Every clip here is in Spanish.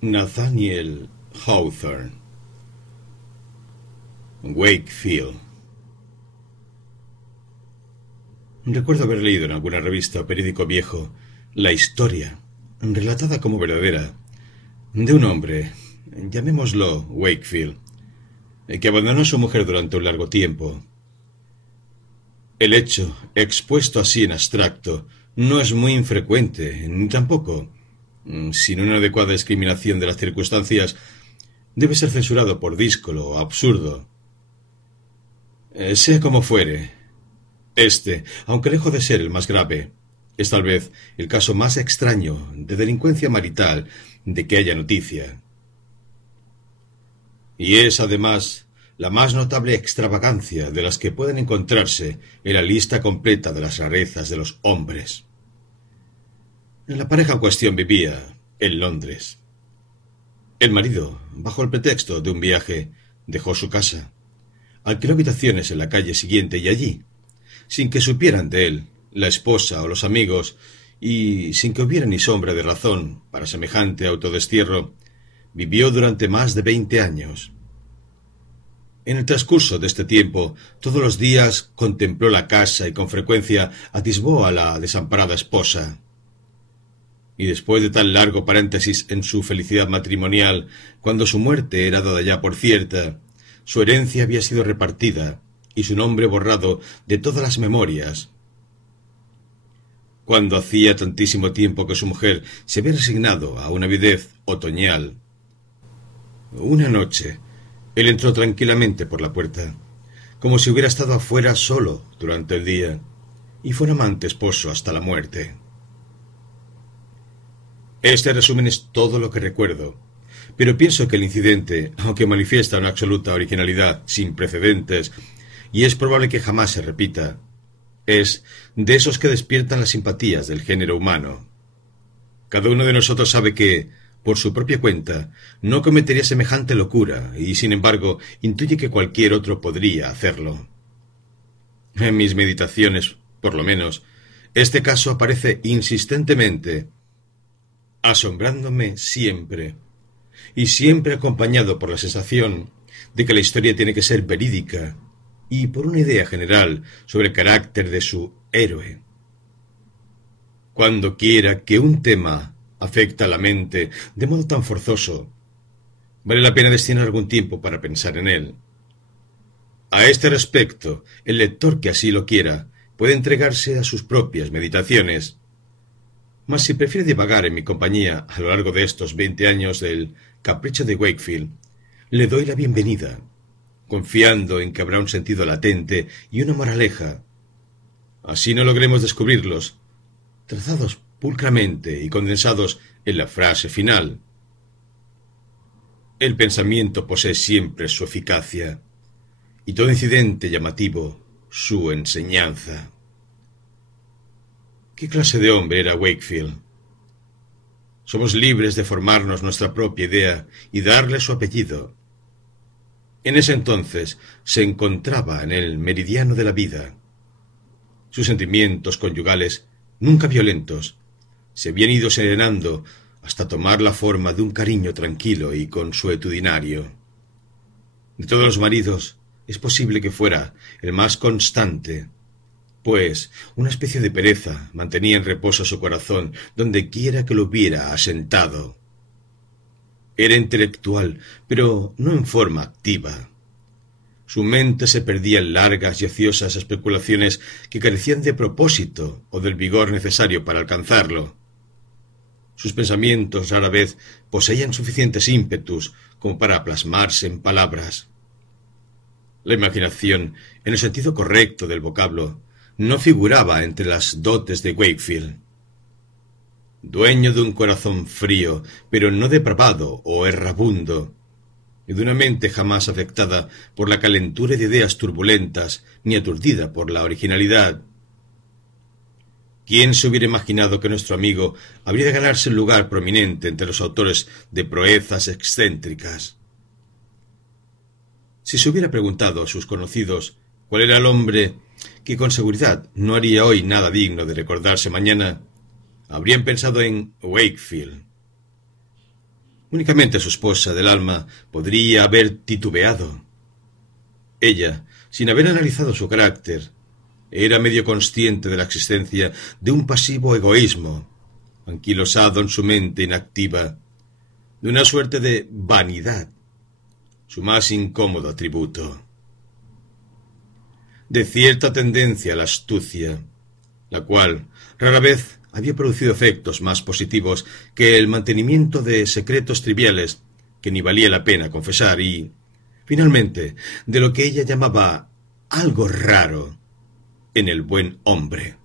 Nathaniel Hawthorne. Wakefield. Recuerdo haber leído en alguna revista o periódico viejo la historia, relatada como verdadera, de un hombre, llamémoslo Wakefield, que abandonó a su mujer durante un largo tiempo. El hecho, expuesto así en abstracto, no es muy infrecuente, ni tampoco, sin una adecuada discriminación de las circunstancias, debe ser censurado por díscolo o absurdo. Sea como fuere, aunque lejos de ser el más grave, es tal vez el caso más extraño de delincuencia marital de que haya noticia. Y es, además, la más notable extravagancia de las que pueden encontrarse en la lista completa de las rarezas de los hombres. La pareja en cuestión vivía en Londres. El marido, bajo el pretexto de un viaje, dejó su casa, alquiló habitaciones en la calle siguiente y allí, sin que supieran de él, la esposa o los amigos, y sin que hubiera ni sombra de razón para semejante autodestierro, vivió durante más de 20 años. En el transcurso de este tiempo, todos los días contempló la casa y con frecuencia atisbó a la desamparada esposa. Y después de tan largo paréntesis en su felicidad matrimonial, cuando su muerte era dada ya por cierta, su herencia había sido repartida y su nombre borrado de todas las memorias. Cuando hacía tantísimo tiempo que su mujer se había resignado a una avidez otoñal, una noche él entró tranquilamente por la puerta, como si hubiera estado afuera solo durante el día, y fue un amante esposo hasta la muerte. Este resumen es todo lo que recuerdo, pero pienso que el incidente, aunque manifiesta una absoluta originalidad sin precedentes, y es probable que jamás se repita, es de esos que despiertan las simpatías del género humano. Cada uno de nosotros sabe que, por su propia cuenta, no cometería semejante locura, y sin embargo intuye que cualquier otro podría hacerlo. En mis meditaciones, por lo menos, este caso aparece insistentemente, asombrándome siempre, y siempre acompañado por la sensación de que la historia tiene que ser verídica, y por una idea general sobre el carácter de su héroe. Cuando quiera que un tema afecta a la mente de modo tan forzoso, vale la pena destinar algún tiempo para pensar en él. A este respecto, el lector que así lo quiera puede entregarse a sus propias meditaciones. Mas si prefiere divagar en mi compañía a lo largo de estos 20 años del capricho de Wakefield, le doy la bienvenida, confiando en que habrá un sentido latente y una moraleja. Así no logremos descubrirlos, trazados pulcramente y condensados en la frase final. El pensamiento posee siempre su eficacia, y todo incidente llamativo su enseñanza. ¿Qué clase de hombre era Wakefield? Somos libres de formarnos nuestra propia idea y darle su apellido. En ese entonces se encontraba en el meridiano de la vida. Sus sentimientos conyugales, nunca violentos, se habían ido serenando hasta tomar la forma de un cariño tranquilo y consuetudinario. De todos los maridos, es posible que fuera el más constante, pues una especie de pereza mantenía en reposo su corazón donde quiera que lo hubiera asentado. Era intelectual, pero no en forma activa. Su mente se perdía en largas y ociosas especulaciones que carecían de propósito o del vigor necesario para alcanzarlo. Sus pensamientos rara vez poseían suficientes ímpetus como para plasmarse en palabras. La imaginación, en el sentido correcto del vocablo, no figuraba entre las dotes de Wakefield. Dueño de un corazón frío, pero no depravado o errabundo, y de una mente jamás afectada por la calentura de ideas turbulentas, ni aturdida por la originalidad. ¿Quién se hubiera imaginado que nuestro amigo habría de ganarse un lugar prominente entre los autores de proezas excéntricas? Si se hubiera preguntado a sus conocidos cuál era el hombre que con seguridad no haría hoy nada digno de recordarse mañana, habrían pensado en Wakefield. Únicamente su esposa del alma podría haber titubeado. Ella, sin haber analizado su carácter, era medio consciente de la existencia de un pasivo egoísmo, anquilosado en su mente inactiva, de una suerte de vanidad, su más incómodo atributo, de cierta tendencia a la astucia, la cual rara vez había producido efectos más positivos que el mantenimiento de secretos triviales que ni valía la pena confesar y, finalmente, de lo que ella llamaba algo raro en el buen hombre.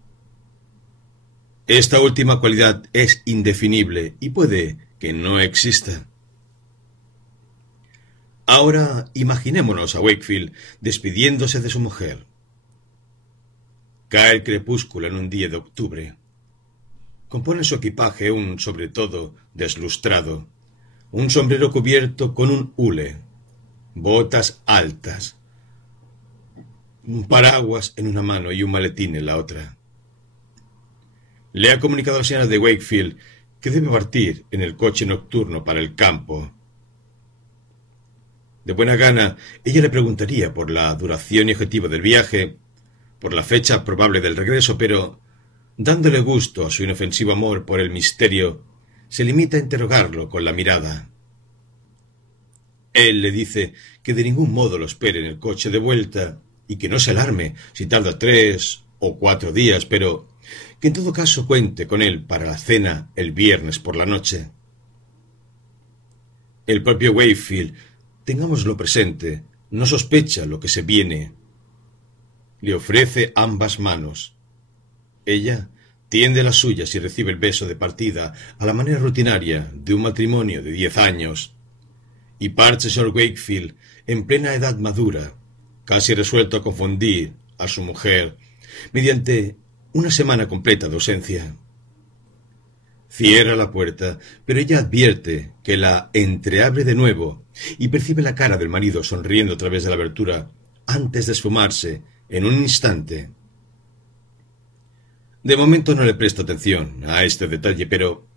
Esta última cualidad es indefinible y puede que no exista. Ahora imaginémonos a Wakefield despidiéndose de su mujer. Cae el crepúsculo en un día de octubre. Compone su equipaje un sobretodo deslustrado, un sombrero cubierto con un hule, botas altas, un paraguas en una mano y un maletín en la otra. Le ha comunicado a la señora de Wakefield que debe partir en el coche nocturno para el campo. De buena gana, ella le preguntaría por la duración y objetivo del viaje, por la fecha probable del regreso, pero, dándole gusto a su inofensivo amor por el misterio, se limita a interrogarlo con la mirada. Él le dice que de ningún modo lo espere en el coche de vuelta y que no se alarme si tarda 3 o 4 días, pero que en todo caso cuente con él para la cena el viernes por la noche. El propio Wakefield, tengámoslo presente, no sospecha lo que se viene. Le ofrece ambas manos. Ella tiende las suyas y recibe el beso de partida a la manera rutinaria de un matrimonio de 10 años. Y parte Sir Wakefield en plena edad madura, casi resuelto a confundir a su mujer mediante una semana completa de ausencia. Cierra la puerta, pero ella advierte que la entreabre de nuevo y percibe la cara del marido sonriendo a través de la abertura antes de esfumarse en un instante. De momento no le presta atención a este detalle, pero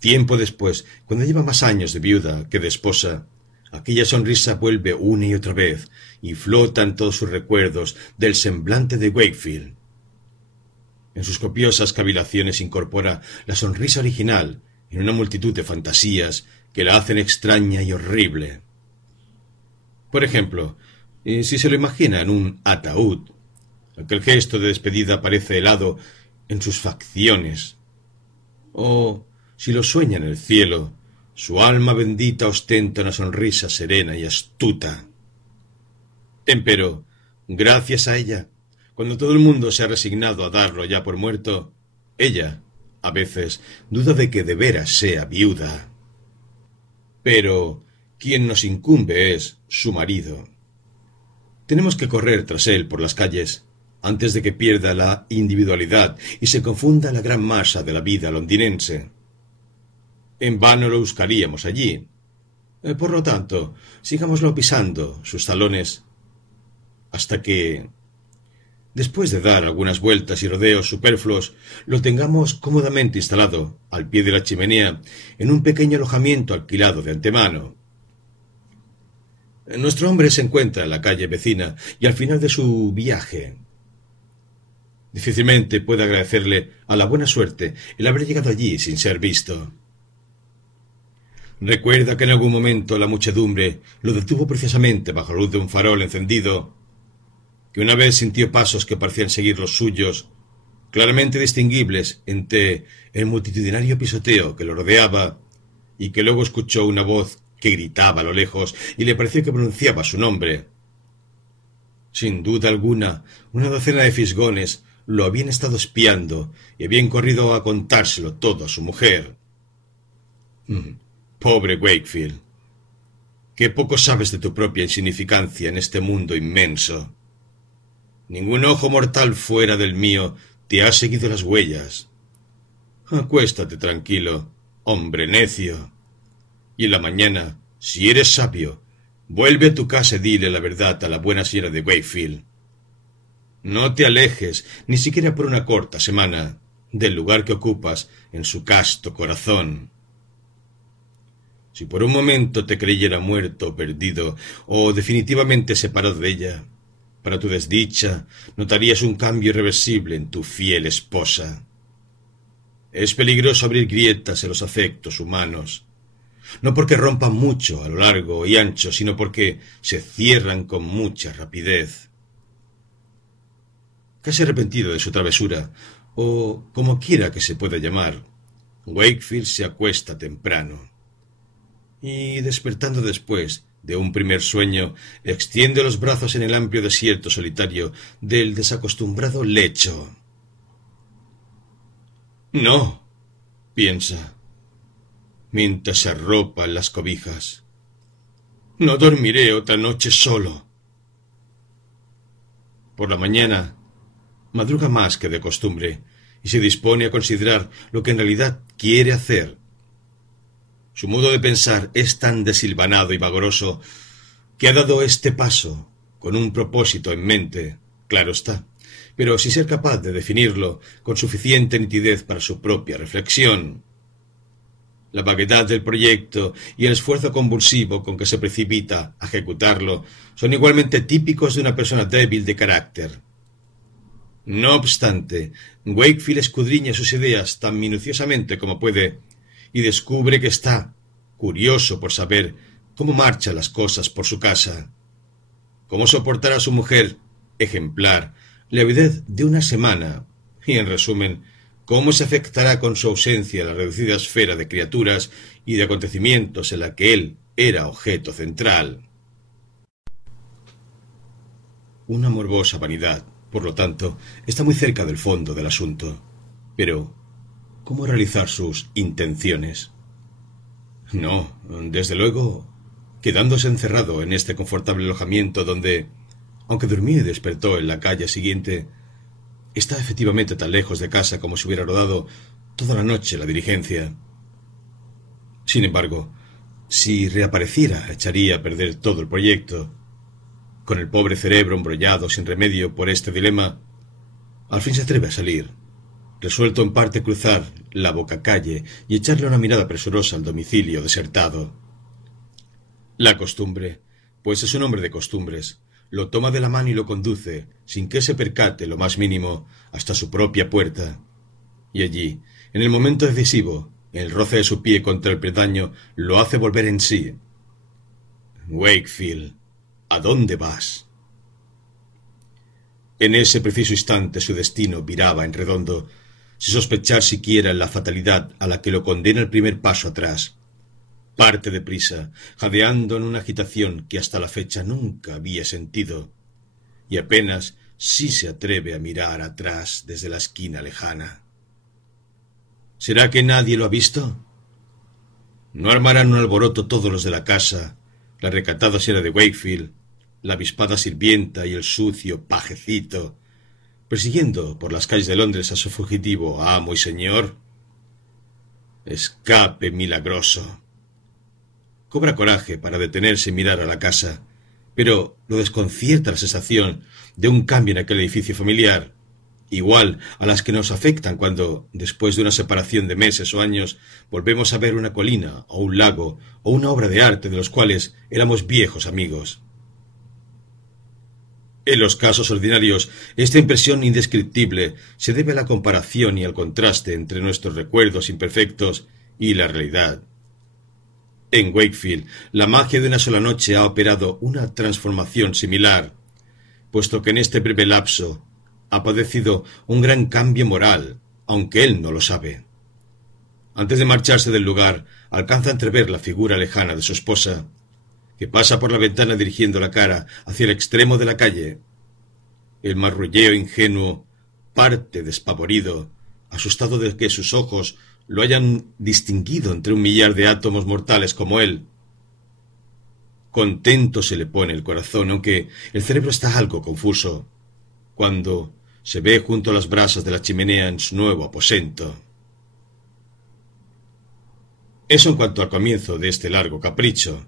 tiempo después, cuando lleva más años de viuda que de esposa, aquella sonrisa vuelve una y otra vez y flota en todos sus recuerdos del semblante de Wakefield. En sus copiosas cavilaciones incorpora la sonrisa original en una multitud de fantasías que la hacen extraña y horrible. Por ejemplo, si se lo imagina en un ataúd, aquel gesto de despedida parece helado en sus facciones. O, si lo sueña en el cielo, su alma bendita ostenta una sonrisa serena y astuta. Empero, gracias a ella, cuando todo el mundo se ha resignado a darlo ya por muerto, ella, a veces, duda de que de veras sea viuda. Pero quien nos incumbe es su marido. Tenemos que correr tras él por las calles antes de que pierda la individualidad y se confunda la gran masa de la vida londinense. En vano lo buscaríamos allí. Por lo tanto, sigámoslo pisando sus talones hasta que, después de dar algunas vueltas y rodeos superfluos, lo tengamos cómodamente instalado al pie de la chimenea en un pequeño alojamiento alquilado de antemano. Nuestro hombre se encuentra en la calle vecina y al final de su viaje. Difícilmente puede agradecerle a la buena suerte el haber llegado allí sin ser visto. Recuerda que en algún momento la muchedumbre lo detuvo precisamente bajo la luz de un farol encendido, que una vez sintió pasos que parecían seguir los suyos, claramente distinguibles entre el multitudinario pisoteo que lo rodeaba, y que luego escuchó una voz que gritaba a lo lejos y le pareció que pronunciaba su nombre. Sin duda alguna, una docena de fisgones lo habían estado espiando y habían corrido a contárselo todo a su mujer. Pobre Wakefield, qué poco sabes de tu propia insignificancia en este mundo inmenso. Ningún ojo mortal fuera del mío te ha seguido las huellas. Acuéstate tranquilo, hombre necio. Y en la mañana, si eres sabio, vuelve a tu casa y dile la verdad a la buena señora de Wakefield. No te alejes, ni siquiera por una corta semana, del lugar que ocupas en su casto corazón. Si por un momento te creyera muerto o perdido, o definitivamente separado de ella, para tu desdicha, notarías un cambio irreversible en tu fiel esposa. Es peligroso abrir grietas en los afectos humanos, no porque rompan mucho a lo largo y ancho, sino porque se cierran con mucha rapidez. Casi arrepentido de su travesura, o como quiera que se pueda llamar, Wakefield se acuesta temprano. Y despertando después de un primer sueño, extiende los brazos en el amplio desierto solitario del desacostumbrado lecho. No, piensa, mientras se arropa en las cobijas. No dormiré otra noche solo. Por la mañana, madruga más que de costumbre y se dispone a considerar lo que en realidad quiere hacer. Su modo de pensar es tan desilvanado y vagoroso que ha dado este paso con un propósito en mente, claro está, pero sin ser capaz de definirlo con suficiente nitidez para su propia reflexión. La vaguedad del proyecto y el esfuerzo convulsivo con que se precipita a ejecutarlo son igualmente típicos de una persona débil de carácter. No obstante, Wakefield escudriña sus ideas tan minuciosamente como puede y descubre que está curioso por saber cómo marchan las cosas por su casa, cómo soportará a su mujer ejemplar la avidez de una semana y, en resumen, cómo se afectará con su ausencia la reducida esfera de criaturas y de acontecimientos en la que él era objeto central. Una morbosa vanidad, por lo tanto, está muy cerca del fondo del asunto. Pero, ¿cómo realizar sus intenciones? No, desde luego, quedándose encerrado en este confortable alojamiento donde, aunque durmió y despertó en la calle siguiente, está efectivamente tan lejos de casa como si hubiera rodado toda la noche la diligencia. Sin embargo, si reapareciera, echaría a perder todo el proyecto. Con el pobre cerebro embrollado sin remedio por este dilema, al fin se atreve a salir, resuelto en parte cruzar la bocacalle y echarle una mirada presurosa al domicilio desertado. La costumbre, pues es un hombre de costumbres, lo toma de la mano y lo conduce, sin que se percate lo más mínimo, hasta su propia puerta. Y allí, en el momento decisivo, el roce de su pie contra el peldaño lo hace volver en sí. Wakefield, ¿a dónde vas? En ese preciso instante su destino viraba en redondo, sin sospechar siquiera en la fatalidad a la que lo condena el primer paso atrás. Parte deprisa, jadeando en una agitación que hasta la fecha nunca había sentido, y apenas sí se atreve a mirar atrás desde la esquina lejana. ¿Será que nadie lo ha visto? ¿No armarán un alboroto todos los de la casa, la recatada señora de Wakefield, la avispada sirvienta y el sucio pajecito, persiguiendo por las calles de Londres a su fugitivo amo y señor? Escape milagroso. Cobra coraje para detenerse y mirar a la casa, pero lo desconcierta la sensación de un cambio en aquel edificio familiar, igual a las que nos afectan cuando, después de una separación de meses o años, volvemos a ver una colina o un lago o una obra de arte de los cuales éramos viejos amigos. En los casos ordinarios, esta impresión indescriptible se debe a la comparación y al contraste entre nuestros recuerdos imperfectos y la realidad. En Wakefield, la magia de una sola noche ha operado una transformación similar, puesto que en este breve lapso ha padecido un gran cambio moral, aunque él no lo sabe. Antes de marcharse del lugar, alcanza a entrever la figura lejana de su esposa, que pasa por la ventana dirigiendo la cara hacia el extremo de la calle. El marrulleo ingenuo parte despavorido, asustado de que sus ojos lo hayan distinguido entre un millar de átomos mortales como él. Contento se le pone el corazón, aunque el cerebro está algo confuso, cuando se ve junto a las brasas de la chimenea en su nuevo aposento. Eso en cuanto al comienzo de este largo capricho.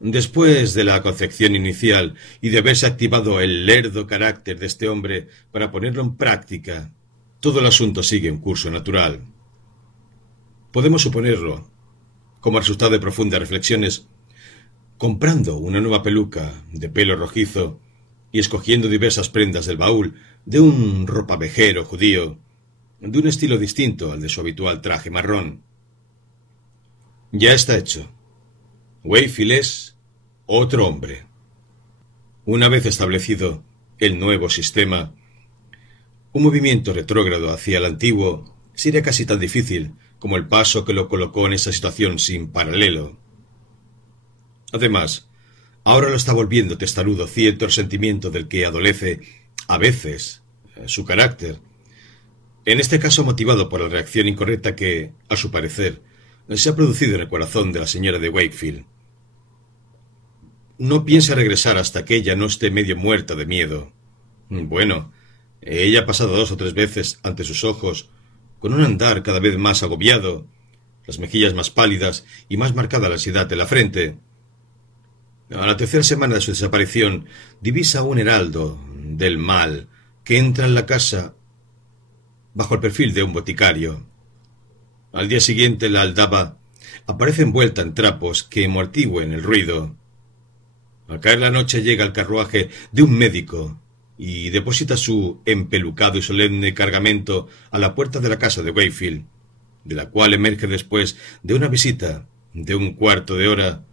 Después de la concepción inicial y de haberse activado el lerdo carácter de este hombre para ponerlo en práctica, todo el asunto sigue un curso natural. Podemos suponerlo, como resultado de profundas reflexiones, comprando una nueva peluca de pelo rojizo y escogiendo diversas prendas del baúl de un ropavejero judío, de un estilo distinto al de su habitual traje marrón. Ya está hecho. Wakefield es otro hombre. Una vez establecido el nuevo sistema, un movimiento retrógrado hacia el antiguo sería casi tan difícil como el paso que lo colocó en esa situación sin paralelo. Además, ahora lo está volviendo testarudo cierto resentimiento del que adolece, a veces, su carácter, en este caso motivado por la reacción incorrecta que, a su parecer, se ha producido en el corazón de la señora de Wakefield. No piensa regresar hasta que ella no esté medio muerta de miedo. Bueno, ella ha pasado 2 o 3 veces ante sus ojos, con un andar cada vez más agobiado, las mejillas más pálidas y más marcada la ansiedad en la frente. A la 3ª semana de su desaparición, divisa un heraldo del mal que entra en la casa bajo el perfil de un boticario. Al día siguiente la aldaba aparece envuelta en trapos que amortigüen el ruido. Al caer la noche llega el carruaje de un médico y deposita su empelucado y solemne cargamento a la puerta de la casa de Wakefield, de la cual emerge después de una visita de 1/4 de hora,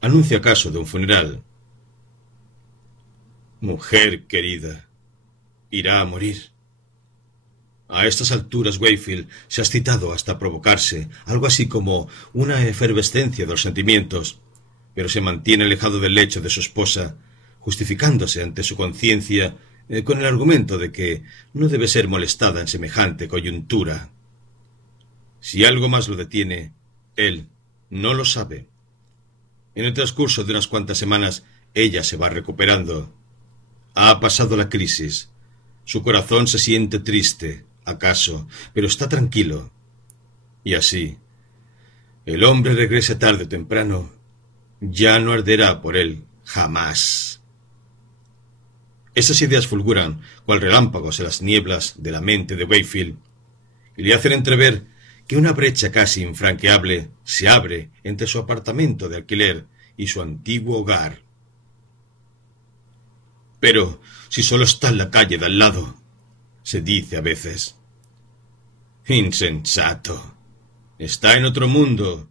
anuncio acaso de un funeral. Mujer querida, irá a morir. A estas alturas Wakefield se ha excitado hasta provocarse algo así como una efervescencia de los sentimientos, pero se mantiene alejado del lecho de su esposa, justificándose ante su conciencia con el argumento de que no debe ser molestada en semejante coyuntura. Si algo más lo detiene, él no lo sabe. En el transcurso de unas cuantas semanas, ella se va recuperando. Ha pasado la crisis. Su corazón se siente triste, acaso, pero está tranquilo. Y así, el hombre regrese tarde o temprano, ya no arderá por él jamás. Esas ideas fulguran cual relámpagos en las nieblas de la mente de Wakefield y le hacen entrever que una brecha casi infranqueable se abre entre su apartamento de alquiler y su antiguo hogar. Pero si solo está en la calle de al lado, se dice a veces. Insensato. Está en otro mundo.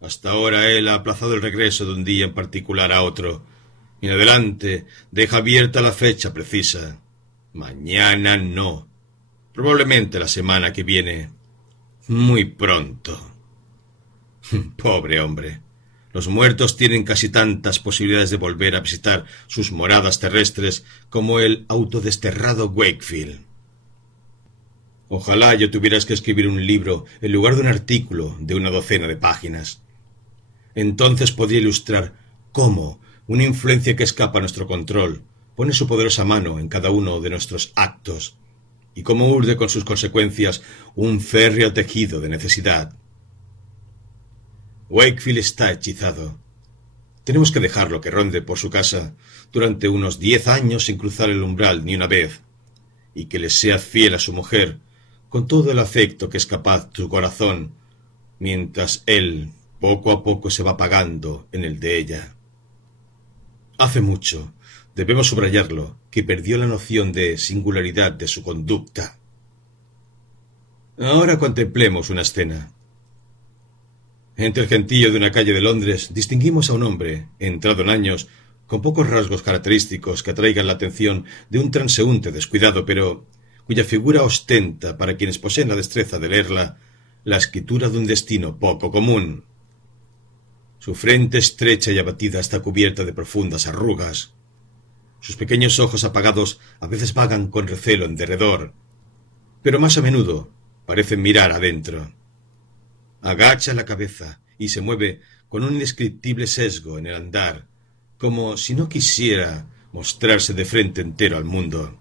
Hasta ahora él ha aplazado el regreso de un día en particular a otro, y en adelante deja abierta la fecha precisa. Mañana no. Probablemente la semana que viene. Muy pronto. Pobre hombre. Los muertos tienen casi tantas posibilidades de volver a visitar sus moradas terrestres como el autodesterrado Wakefield. Ojalá yo tuvieras que escribir un libro en lugar de un artículo de 12 de páginas. Entonces podría ilustrar cómo una influencia que escapa a nuestro control pone su poderosa mano en cada uno de nuestros actos y cómo urde con sus consecuencias un férreo tejido de necesidad. Wakefield está hechizado. Tenemos que dejarlo que ronde por su casa durante unos 10 años sin cruzar el umbral ni una vez, y que le sea fiel a su mujer con todo el afecto que es capaz su corazón, mientras él poco a poco se va apagando en el de ella. Hace mucho, debemos subrayarlo, que perdió la noción de singularidad de su conducta. Ahora contemplemos una escena. Entre el gentío de una calle de Londres distinguimos a un hombre, entrado en años, con pocos rasgos característicos que atraigan la atención de un transeúnte descuidado, pero cuya figura ostenta, para quienes poseen la destreza de leerla, la escritura de un destino poco común. Su frente estrecha y abatida está cubierta de profundas arrugas. Sus pequeños ojos apagados a veces vagan con recelo en derredor, pero más a menudo parecen mirar adentro. Agacha la cabeza y se mueve con un indescriptible sesgo en el andar, como si no quisiera mostrarse de frente entero al mundo.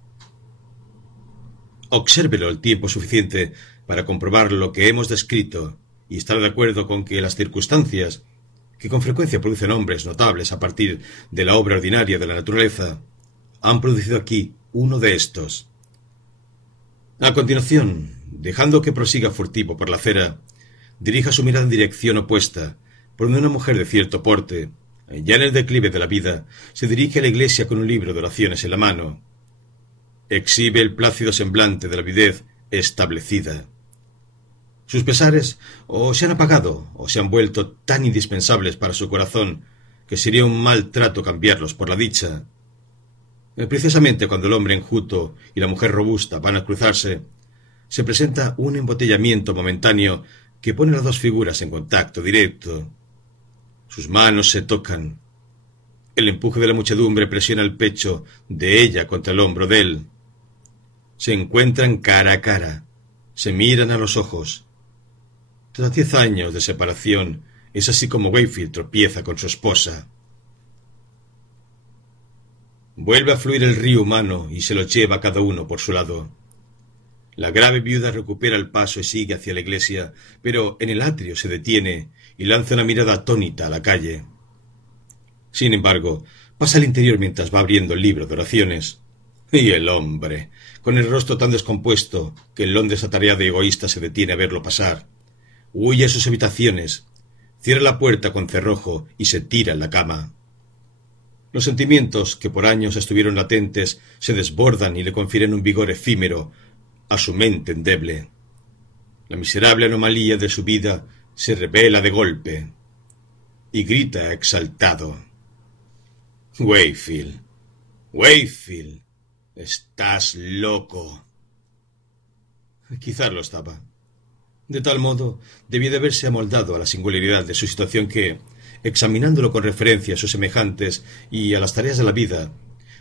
Obsérvelo el tiempo suficiente para comprobar lo que hemos descrito y estar de acuerdo con que las circunstancias, que con frecuencia producen hombres notables a partir de la obra ordinaria de la naturaleza, han producido aquí uno de estos. A continuación, dejando que prosiga furtivo por la acera, dirija su mirada en dirección opuesta, por donde una mujer de cierto porte, ya en el declive de la vida, se dirige a la iglesia con un libro de oraciones en la mano. Exhibe el plácido semblante de la viudez establecida. Sus pesares o se han apagado o se han vuelto tan indispensables para su corazón que sería un mal trato cambiarlos por la dicha. Precisamente cuando el hombre enjuto y la mujer robusta van a cruzarse, se presenta un embotellamiento momentáneo que pone las dos figuras en contacto directo. Sus manos se tocan. El empuje de la muchedumbre presiona el pecho de ella contra el hombro de él. Se encuentran cara a cara, se miran a los ojos. Tras 10 años de separación, es así como Wakefield tropieza con su esposa. Vuelve a fluir el río humano y se los lleva cada uno por su lado. La grave viuda recupera el paso y sigue hacia la iglesia, pero en el atrio se detiene y lanza una mirada atónita a la calle. Sin embargo, pasa al interior mientras va abriendo el libro de oraciones. Y el hombre, con el rostro tan descompuesto que el Londres atareado y egoísta se detiene a verlo pasar, huye a sus habitaciones, cierra la puerta con cerrojo y se tira en la cama. Los sentimientos que por años estuvieron latentes se desbordan y le confieren un vigor efímero a su mente endeble. La miserable anomalía de su vida se revela de golpe y grita exaltado: «Wakefield, Wakefield, estás loco». Quizás lo estaba. De tal modo, debía de haberse amoldado a la singularidad de su situación que, examinándolo con referencia a sus semejantes y a las tareas de la vida,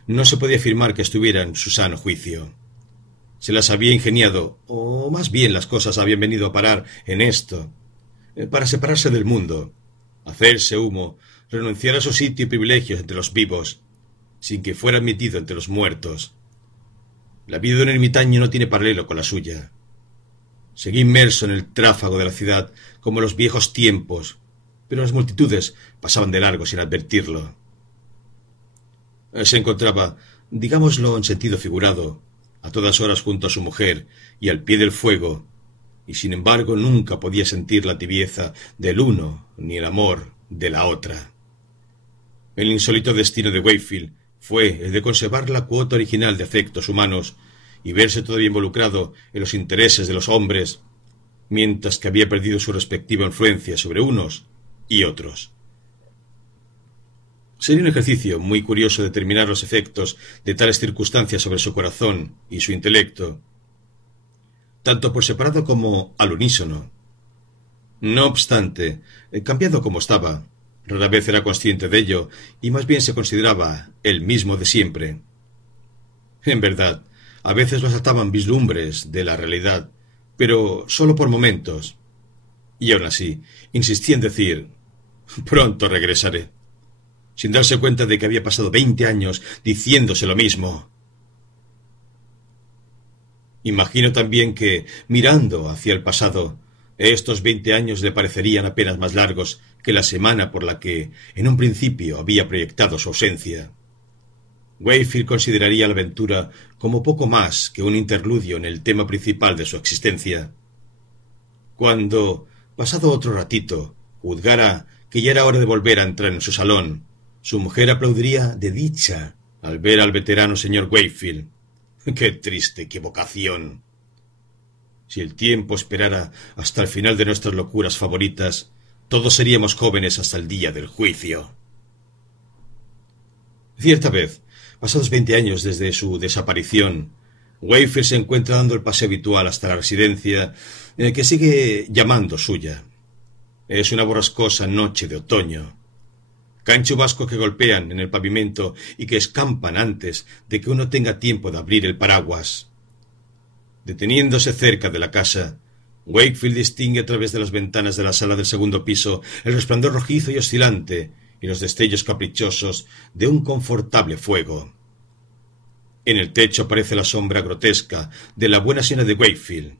no se podía afirmar que estuviera en su sano juicio. Se las había ingeniado, o más bien las cosas habían venido a parar en esto, para separarse del mundo, hacerse humo, renunciar a su sitio y privilegios entre los vivos, sin que fuera admitido entre los muertos. La vida de un ermitaño no tiene paralelo con la suya. Seguí inmerso en el tráfago de la ciudad como en los viejos tiempos, pero las multitudes pasaban de largo sin advertirlo. Se encontraba, digámoslo en sentido figurado, a todas horas junto a su mujer y al pie del fuego, y sin embargo nunca podía sentir la tibieza del uno ni el amor de la otra. El insólito destino de Wakefield fue el de conservar la cuota original de afectos humanos y verse todavía involucrado en los intereses de los hombres, mientras que había perdido su respectiva influencia sobre unos y otros. Sería un ejercicio muy curioso determinar los efectos de tales circunstancias sobre su corazón y su intelecto, tanto por separado como al unísono. No obstante, cambiado como estaba, rara vez era consciente de ello y más bien se consideraba el mismo de siempre. En verdad, a veces lo asaltaban vislumbres de la realidad, pero sólo por momentos. Y aún así, insistía en decir: «Pronto regresaré», sin darse cuenta de que había pasado 20 años diciéndose lo mismo. Imagino también que, mirando hacia el pasado, estos 20 años le parecerían apenas más largos que la semana por la que, en un principio, había proyectado su ausencia. Wakefield consideraría la aventura como poco más que un interludio en el tema principal de su existencia. Cuando, pasado otro ratito, juzgara que ya era hora de volver a entrar en su salón, su mujer aplaudiría de dicha al ver al veterano señor Wakefield. ¡Qué triste equivocación! Si el tiempo esperara hasta el final de nuestras locuras favoritas, todos seríamos jóvenes hasta el día del juicio. Cierta vez, pasados 20 años desde su desaparición, Wakefield se encuentra dando el paseo habitual hasta la residencia que sigue llamando suya. Es una borrascosa noche de otoño. Caen chubascos que golpean en el pavimento y que escampan antes de que uno tenga tiempo de abrir el paraguas. Deteniéndose cerca de la casa, Wakefield distingue a través de las ventanas de la sala del segundo piso el resplandor rojizo y oscilante y los destellos caprichosos de un confortable fuego. En el techo aparece la sombra grotesca de la buena señora de Wakefield.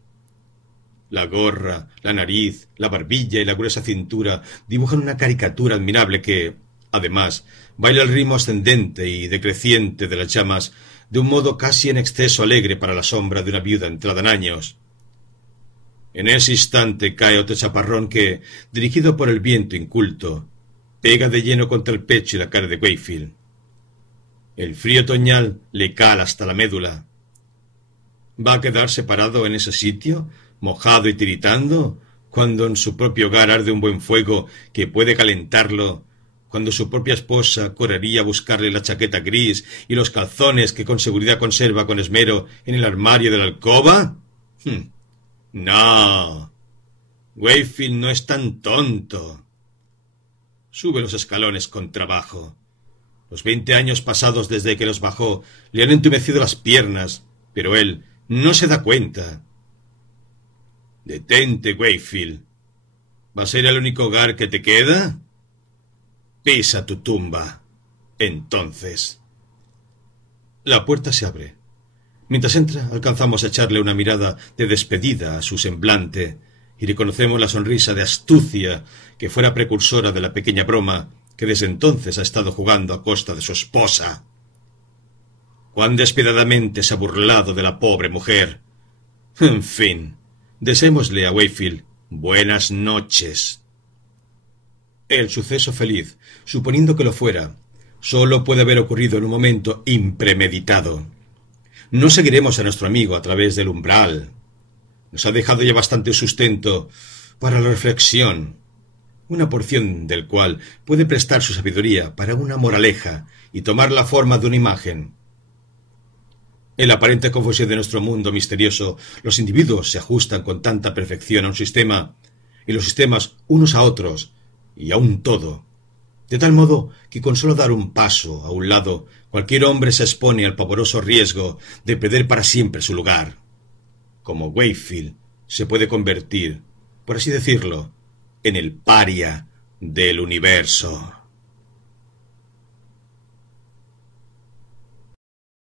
La gorra, la nariz, la barbilla y la gruesa cintura dibujan una caricatura admirable que, además, baila el ritmo ascendente y decreciente de las llamas de un modo casi en exceso alegre para la sombra de una viuda entrada en años. En ese instante cae otro chaparrón que, dirigido por el viento inculto, pega de lleno contra el pecho y la cara de Wakefield. El frío otoñal le cala hasta la médula. ¿Va a quedarse parado en ese sitio, mojado y tiritando, cuando en su propio hogar arde un buen fuego que puede calentarlo, cuando su propia esposa correría a buscarle la chaqueta gris y los calzones que con seguridad conserva con esmero en el armario de la alcoba? No. Wakefield no es tan tonto. Sube los escalones con trabajo. Los 20 años pasados desde que los bajó le han entumecido las piernas, pero él no se da cuenta. Detente, Wakefield. ¿Va a ser el único hogar que te queda? Pisa tu tumba. Entonces. La puerta se abre. Mientras entra, alcanzamos a echarle una mirada de despedida a su semblante y reconocemos la sonrisa de astucia que fuera precursora de la pequeña broma que desde entonces ha estado jugando a costa de su esposa. Cuán despiadadamente se ha burlado de la pobre mujer. En fin, deseémosle a Wakefield buenas noches. El suceso feliz, suponiendo que lo fuera, sólo puede haber ocurrido en un momento impremeditado. No seguiremos a nuestro amigo a través del umbral. Nos ha dejado ya bastante sustento para la reflexión, una porción del cual puede prestar su sabiduría para una moraleja y tomar la forma de una imagen. En la aparente confusión de nuestro mundo misterioso, los individuos se ajustan con tanta perfección a un sistema, y los sistemas unos a otros, y a un todo, de tal modo que con solo dar un paso a un lado, cualquier hombre se expone al pavoroso riesgo de perder para siempre su lugar. Como Wakefield se puede convertir, por así decirlo, en el paria del universo.